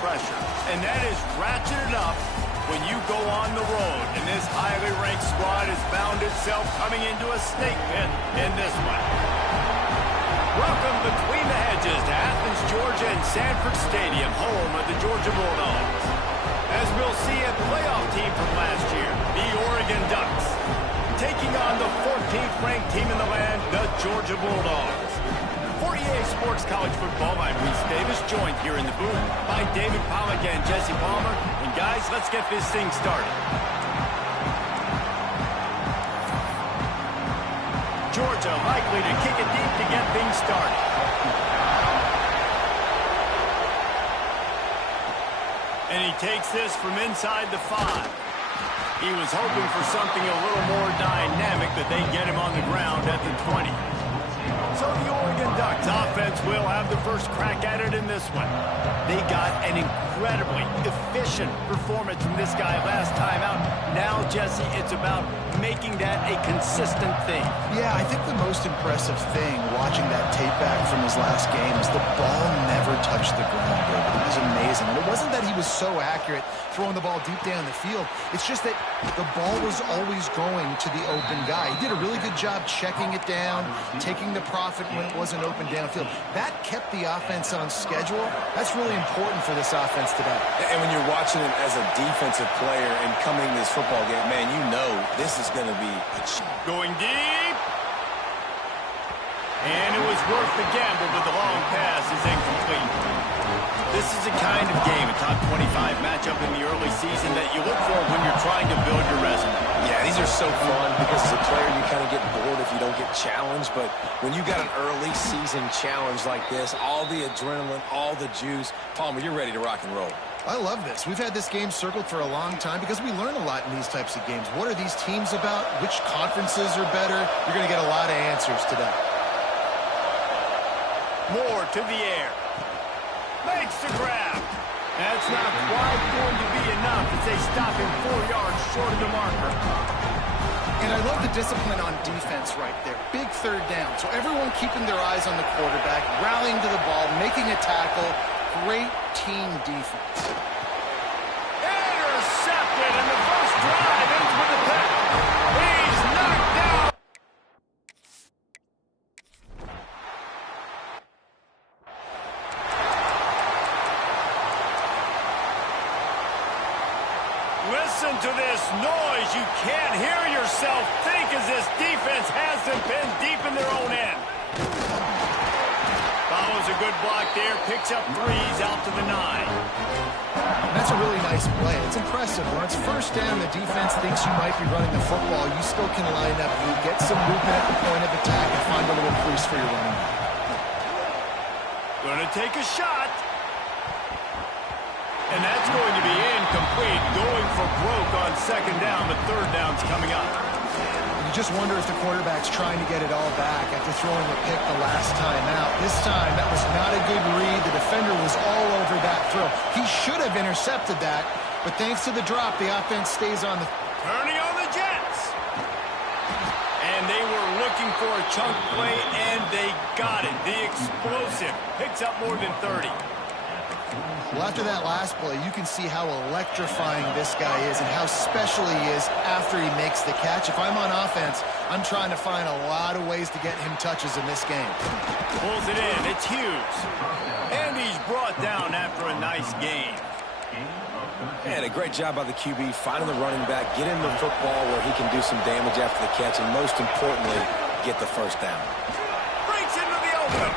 pressure. And that is ratcheted up when you go on the road. And this highly ranked squad has found itself coming into a snake pit in this one. Welcome between the hedges to Athens, Georgia and Sanford Stadium, home of the Georgia Bulldogs. As we'll see a playoff team from last year, the Oregon Ducks, taking on the 14th ranked team in the land, the Georgia Bulldogs. For EA Sports College Football, I'm Reese Davis, joined here in the booth by David Pollack and Jesse Palmer. And guys, let's get this thing started. Georgia likely to kick it deep to get things started. And he takes this from inside the 5. He was hoping for something a little more dynamic, but they get him on the ground at the 20. So the Oregon Ducks offense will have the first crack at it in this one. They got an incredibly efficient performance from this guy last time out. Now, Jesse, it's about making that a consistent thing. Yeah, I think the most impressive thing watching that tape back from his last game is the ball never touched the ground, David. It was amazing. And it wasn't that he was so accurate throwing the ball deep down the field. It's just that the ball was always going to the open guy. He did a really good job checking it down, taking the profit when it wasn't open downfield. That kept the offense on schedule. That's really important for this offense today. And when you're watching him as a defensive player and coming to this football game, man, you know this is going to be a going deep. And it was worth the gamble, but the long pass is incomplete. This is the kind of game, a top 25 matchup in the early season that you look for when you're trying to build your resume. Yeah, these are so fun because as a player you kind of get bored if you don't get challenged. But when you got an early season challenge like this, all the adrenaline, all the juice, Palmer, you're ready to rock and roll. I love this. We've had this game circled for a long time because we learn a lot in these types of games. What are these teams about? Which conferences are better? You're going to get a lot of answers today. Moore to the air. Makes the grab. That's not quite going to be enough as they stop him 4 yards short of the marker. And I love the discipline on defense right there. Big third down. So everyone keeping their eyes on the quarterback, rallying to the ball, making a tackle. Great team defense. Intercepted, and the first drive ends with a pick. He's knocked down. Listen to this noise. You can't hear yourself think as this defense has them pinned deep in their own end. Follows a good block there, picks up 3s out to the 9. That's a really nice play. It's impressive. When it's first down, the defense thinks you might be running the football. You still can line up, you get some movement at the point of attack, and find a little crease for your running back. Going to take a shot. And that's going to be incomplete. Going for broke on second down, but third down's coming up. You just wonder if the quarterback's trying to get it all back after throwing a pick the last time out. This time, that was not a good read. The defender was all over that throw. He should have intercepted that, but thanks to the drop, the offense stays on the... Turning on the Jets. And they were looking for a chunk play, and they got it. The explosive picks up more than 30. Well, after that last play, you can see how electrifying this guy is and how special he is after he makes the catch. If I'm on offense, I'm trying to find a lot of ways to get him touches in this game. Pulls it in. It's Hughes. And he's brought down after a nice game. And a great job by the QB finding the running back, get him the football where he can do some damage after the catch, and most importantly, get the first down. Breaks into the open.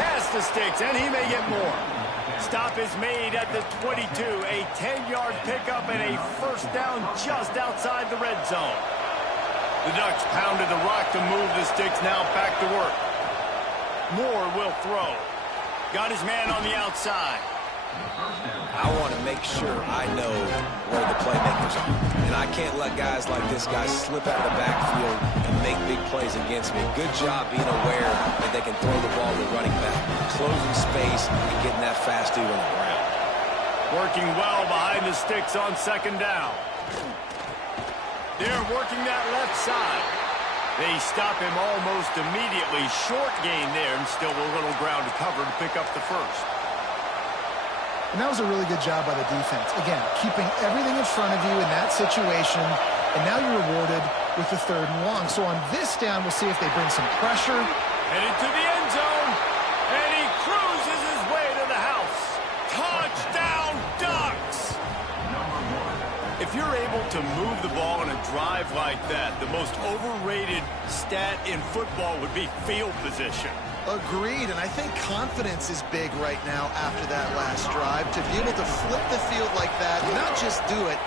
Pass the sticks, and he may get more. Stop is made at the 22. A 10-yard pickup and a first down just outside the red zone. The Ducks pounded the rock to move the sticks. Now back to work. Moore will throw. Got his man on the outside. I want to make sure I know where the playmakers are. And I can't let guys like this guy slip out of the backfield and make big plays against me. Good job being aware that they can throw the ball to the running back, closing space, and getting that fast dude on the ground. Working well behind the sticks on second down. They're working that left side. They stop him almost immediately. Short gain there, and still a little ground to cover to pick up the first. And that was a really good job by the defense. Again, keeping everything in front of you in that situation, and now you're rewarded with the 3rd and long. So on this down, we'll see if they bring some pressure. Headed to the end zone, and he cruises his way to the house. Touchdown, Ducks! If you're able to move the ball in a drive like that, the most overrated stat in football would be field position. Agreed, and I think confidence is big right now after that last drive. To be able to flip the field like that, not just do it,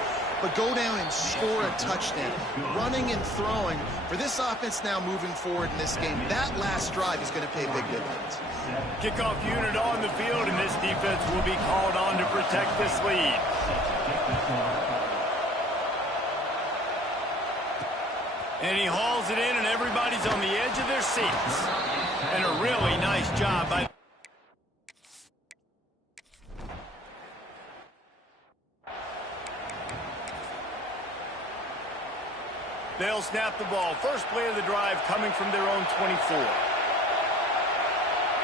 but go down and score a touchdown. Running and throwing. For this offense now moving forward in this game, that last drive is going to pay big dividends. Kickoff unit on the field, and this defense will be called on to protect this lead. And he hauls it in, and everybody's on the edge of their seats. And a really nice job by... They'll snap the ball. First play of the drive coming from their own 24.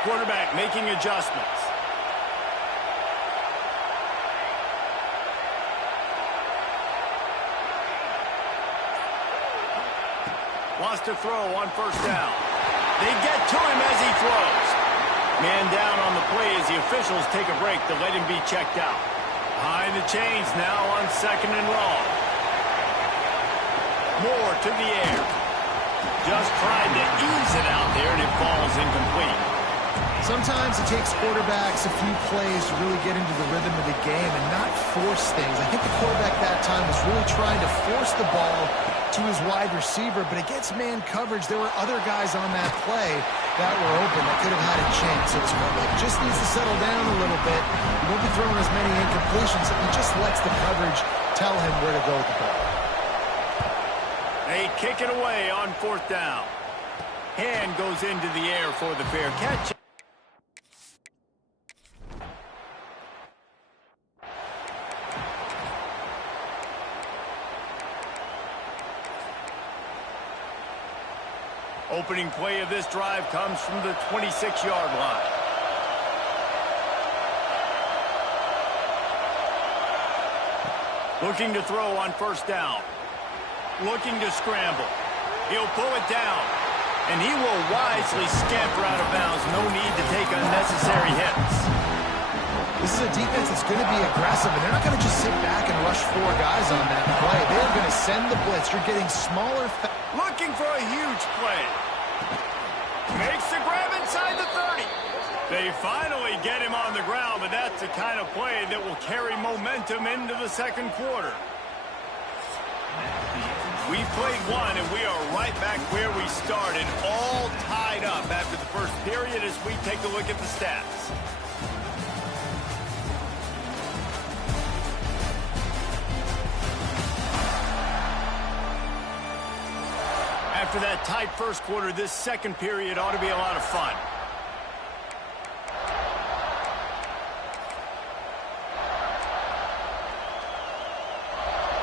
Quarterback making adjustments. Wants to throw on 1st down. They get to him as he throws. Man down on the play as the officials take a break to let him be checked out. Behind the chains now on 2nd and long. Moore to the air. Just trying to ease it out there, and it falls incomplete. Sometimes it takes quarterbacks a few plays to really get into the rhythm of the game and not force things. I think the quarterback that time was really trying to force the ball to his wide receiver, but against man coverage, there were other guys on that play that were open that could have had a chance. So his quarterback just needs to settle down a little bit. He won't be throwing as many incompletions. He just lets the coverage tell him where to go with the ball. They kick it away on 4th down. Hand goes into the air for the fair catch. Opening play of this drive comes from the 26-yard line. Looking to throw on 1st down. Looking to scramble. He'll pull it down. And he will wisely scamper out of bounds. No need to take unnecessary hits. This is a defense that's going to be aggressive, and they're not going to just sit back and rush 4 guys on that play. They're going to send the blitz. You're getting smaller. Looking for a huge play. Makes the grab inside the 30. They finally get him on the ground, but that's the kind of play that will carry momentum into the 2nd quarter. We played one, and we are right back where we started, all tied up after the 1st period as we take a look at the stats. After that tight 1st quarter, this 2nd period ought to be a lot of fun.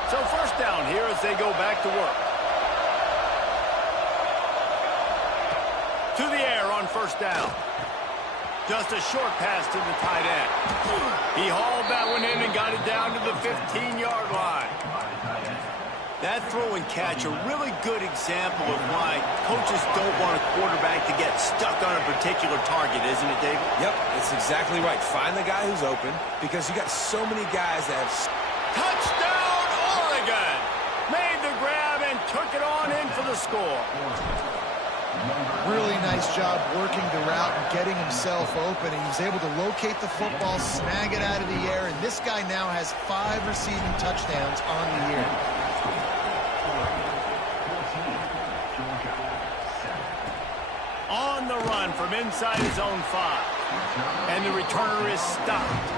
So 1st down here as they go back to work. To the air on 1st down. Just a short pass to the tight end. He hauled that one in and got it down to the 15-yard line. That throw and catch, a really good example of why coaches don't want a quarterback to get stuck on a particular target, isn't it, David? Yep, it's exactly right. Find the guy who's open because you got so many guys that have... Touchdown, Oregon! Made the grab and took it on in for the score. Really nice job working the route and getting himself open. And he's able to locate the football, snag it out of the air, and this guy now has 5 receiving touchdowns on the year. On the run from inside his own 5. And the returner is stopped.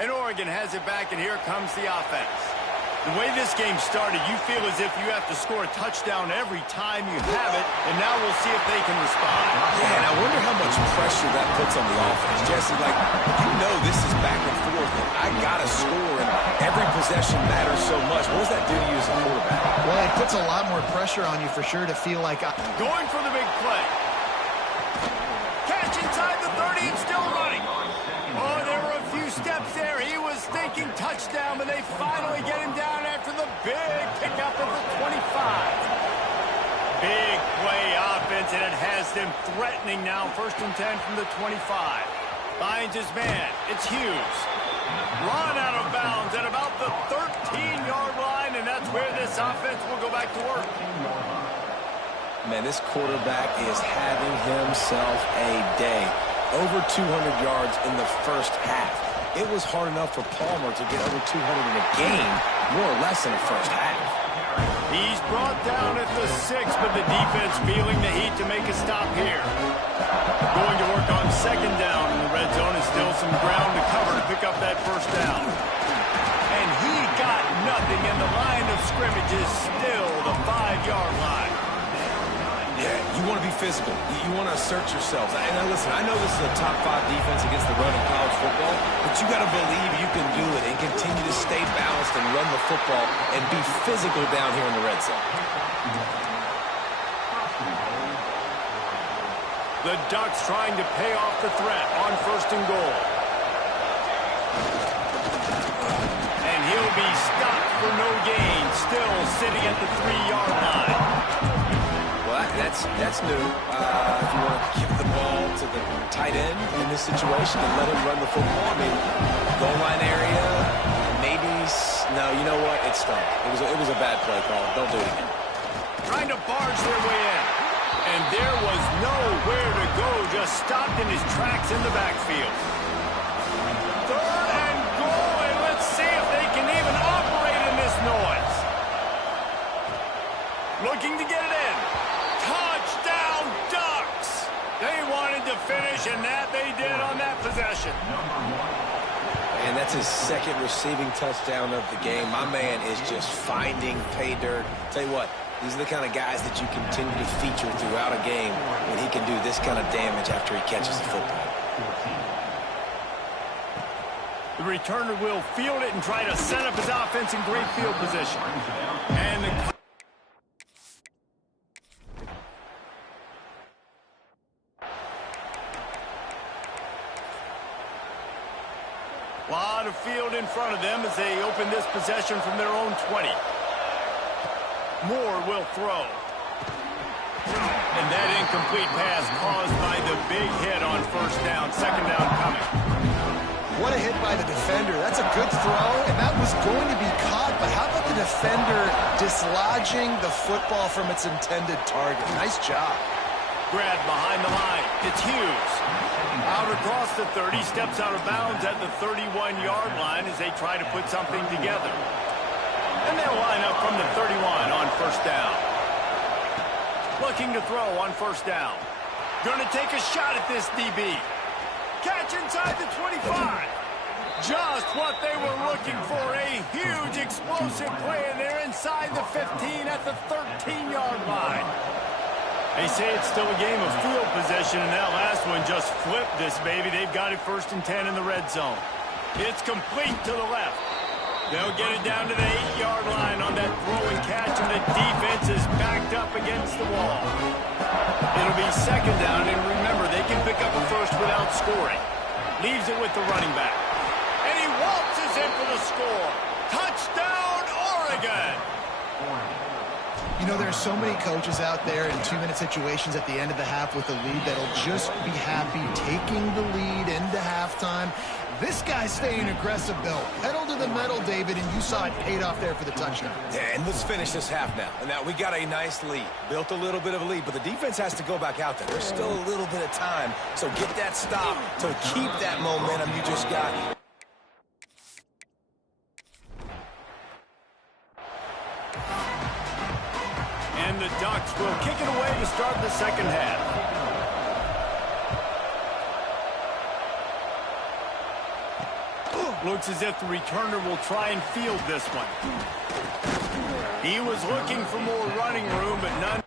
And Oregon has it back, and here comes the offense. The way this game started, you feel as if you have to score a touchdown every time you have it, and now we'll see if they can respond. Yeah, and I wonder how much pressure that puts on the offense. Jesse, like, you know this is back and forth, and I got to score, and every possession matters so much. What does that do to you as a quarterback? Well, it puts a lot more pressure on you for sure to feel like... Going for the big play. Catch inside the 30 and still running. Oh, there were a few steps there. He was thinking touchdown, but they finally get him down after the big pickup at the 25. Big play offense, and it has them threatening now. 1st and 10 from the 25. Finds his man. It's Hughes. Run out of bounds at about the 13-yard line, and that's where this offense will go back to work. Man, this quarterback is having himself a day. Over 200 yards in the first half. It was hard enough for Palmer to get over 200 in a game, more or less in the first half. He's brought down at the 6, but the defense feeling the heat to make a stop here. Going to work on 2nd down in the red zone, and still some ground to cover to pick up that 1st down. And he got nothing, and the line of scrimmage is still the 5-yard line. Yeah, you want to be physical. You want to assert yourselves. And listen, I know this is a top 5 defense against the run in college football, but you got to believe you can do it and continue to stay balanced and run the football and be physical down here in the red zone. The Ducks trying to pay off the threat on 1st and goal. And he'll be stopped for no gain, still sitting at the 3-yard line. That's new. If you want to give the ball to the tight end in this situation and let him run the football, I mean, goal line area, maybe. No, you know what? It stunk. It was a bad play call. Don't do it again. Trying to barge their way in. And there was nowhere to go, just stopped in his tracks in the backfield. 3rd and goal, and let's see if they can even operate in this noise. Looking to get it in. Touchdown, Ducks! They wanted to finish, and that they did on that possession. And that's his 2nd receiving touchdown of the game. My man is just finding pay dirt. Tell you what, these are the kind of guys that you continue to feature throughout a game when he can do this kind of damage after he catches the football. The returner will field it and try to set up his offense in great field position. And the lot of field in front of them as they open this possession from their own 20. Moore will throw. And that incomplete pass caused by the big hit on 1st down. 2nd down coming. What a hit by the defender. That's a good throw, and that was going to be caught, but how about the defender dislodging the football from its intended target? Nice job. Grab behind the line. It's Hughes. Out across the 30, steps out of bounds at the 31-yard line as they try to put something together. And they'll line up from the 31 on 1st down. Looking to throw on 1st down. Going to take a shot at this DB. Catch inside the 25. Just what they were looking for. A huge explosive play, and they're inside the 15 at the 13-yard line. They say it's still a game of field possession, and that last one just flipped this baby. They've got it 1st and 10 in the red zone. It's complete to the left. They'll get it down to the 8-yard line on that throw and catch, and the defense is backed up against the wall. It'll be 2nd down, and remember, they can pick up a 1st without scoring. Leaves it with the running back. And he waltzes in for the score. Touchdown, Oregon! You know, there are so many coaches out there in 2-minute situations at the end of the half with the lead that'll just be happy taking the lead into halftime. This guy's staying aggressive, though. Pedal to the metal, David, and you saw it paid off there for the touchdown. Yeah, and let's finish this half now. And now we got a nice lead. Built a little bit of a lead, but the defense has to go back out there. There's still a little bit of time. So get that stop to keep that momentum you just got. And the Ducks will kick it away to start the 2nd half. Looks as if the returner will try and field this one. He was looking for more running room, but none.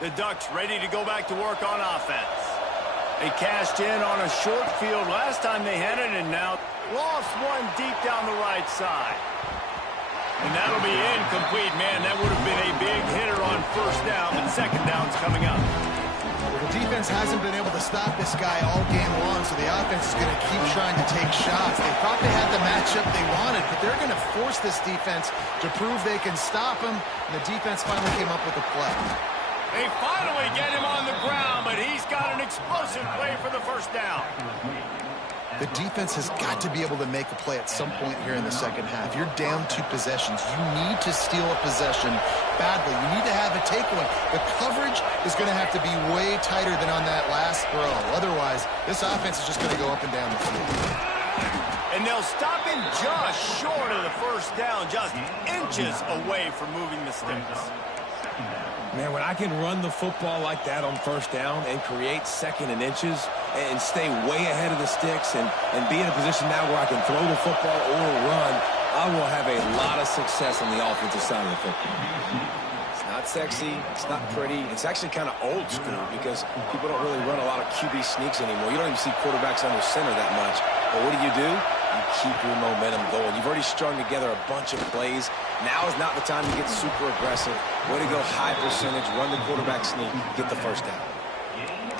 The Ducks ready to go back to work on offense. They cashed in on a short field last time they had it, and now lost one deep down the right side. And that'll be incomplete. Man, that would have been a big hitter on first down, but second down's coming up. The defense hasn't been able to stop this guy all game long, so the offense is going to keep trying to take shots. They thought they had the matchup they wanted, but they're going to force this defense to prove they can stop him, and the defense finally came up with a play. They finally get him on the ground, but he's got an explosive play for the first down. The defense has got to be able to make a play at some point here in the second half. You're down 2 possessions. You need to steal a possession badly. You need to have a takeaway. The coverage is going to have to be way tighter than on that last throw. Otherwise, this offense is just going to go up and down the field. And they'll stop him just short of the first down, just inches away from moving the sticks. Man, when I can run the football like that on first down and create second and inches and stay way ahead of the sticks and be in a position now where I can throw the football or run, I will have a lot of success on the offensive side of the football. It's not sexy. It's not pretty. It's actually kind of old school because people don't really run a lot of QB sneaks anymore. You don't even see quarterbacks under center that much. But what do? You keep your momentum going. You've already strung together a bunch of plays. Now is not the time to get super aggressive. Way to go high percentage, run the quarterback sneak, get the first down.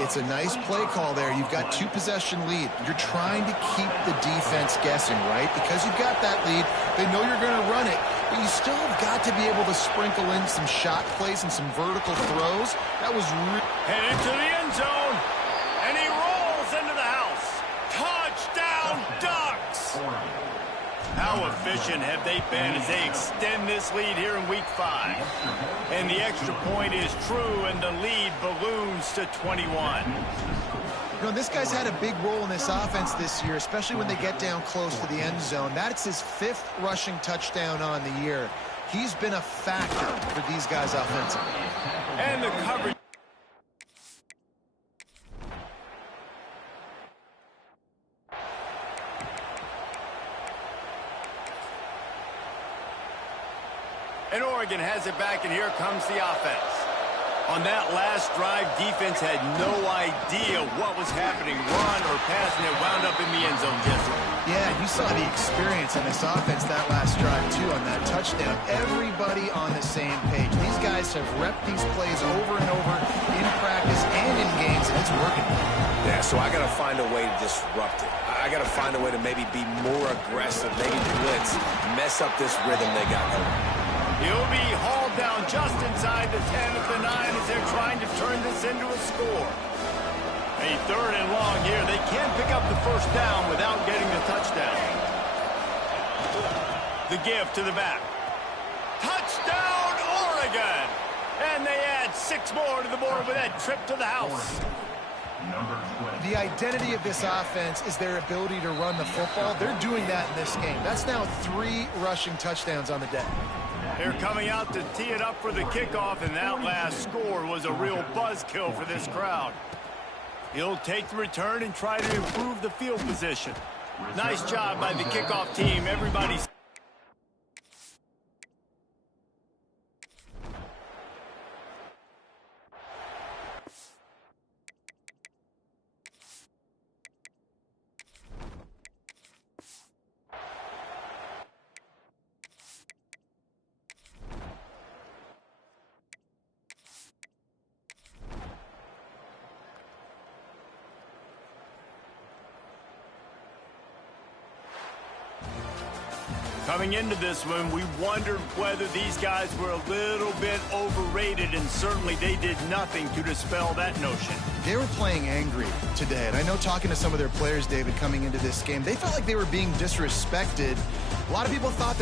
It's a nice play call there. You've got 2-possession lead. You're trying to keep the defense guessing, right? Because you've got that lead, they know you're going to run it, but you still have got to be able to sprinkle in some shot plays and some vertical throws. That was headed to the end zone, and he rolls into the house. Touchdown, Ducks! How efficient have they been as they extend this lead here in Week 5? And the extra point is true, and the lead balloons to 21. You know, this guy's had a big role in this offense this year, especially when they get down close to the end zone. That's his 5th rushing touchdown on the year. He's been a factor for these guys offensively. And the coverage. And Oregon has it back, and here comes the offense. On that last drive, defense had no idea what was happening. Run or pass, and it wound up in the end zone, Jesse. Yeah, you saw the experience on this offense that last drive, too, on that touchdown. Everybody on the same page. These guys have repped these plays over and over in practice and in games, and it's working. Yeah, so I got to find a way to disrupt it. I got to find a way to maybe be more aggressive, maybe blitz, mess up this rhythm they got going. He'll be hauled down just inside the 10 at the 9 as they're trying to turn this into a score. A 3rd and long here. They can't pick up the first down without getting the touchdown. The give to the back. Touchdown, Oregon! And they add 6 more to the board with that trip to the house. The identity of this offense is their ability to run the football. They're doing that in this game. That's now 3 rushing touchdowns on the day. They're coming out to tee it up for the kickoff, and that last score was a real buzzkill for this crowd. He'll take the return and try to improve the field position. Nice job by the kickoff team. Everybody's... Coming into this one, we wondered whether these guys were a little bit overrated, and certainly they did nothing to dispel that notion. They were playing angry today, and I know talking to some of their players, David, coming into this game, they felt like they were being disrespected. A lot of people thought that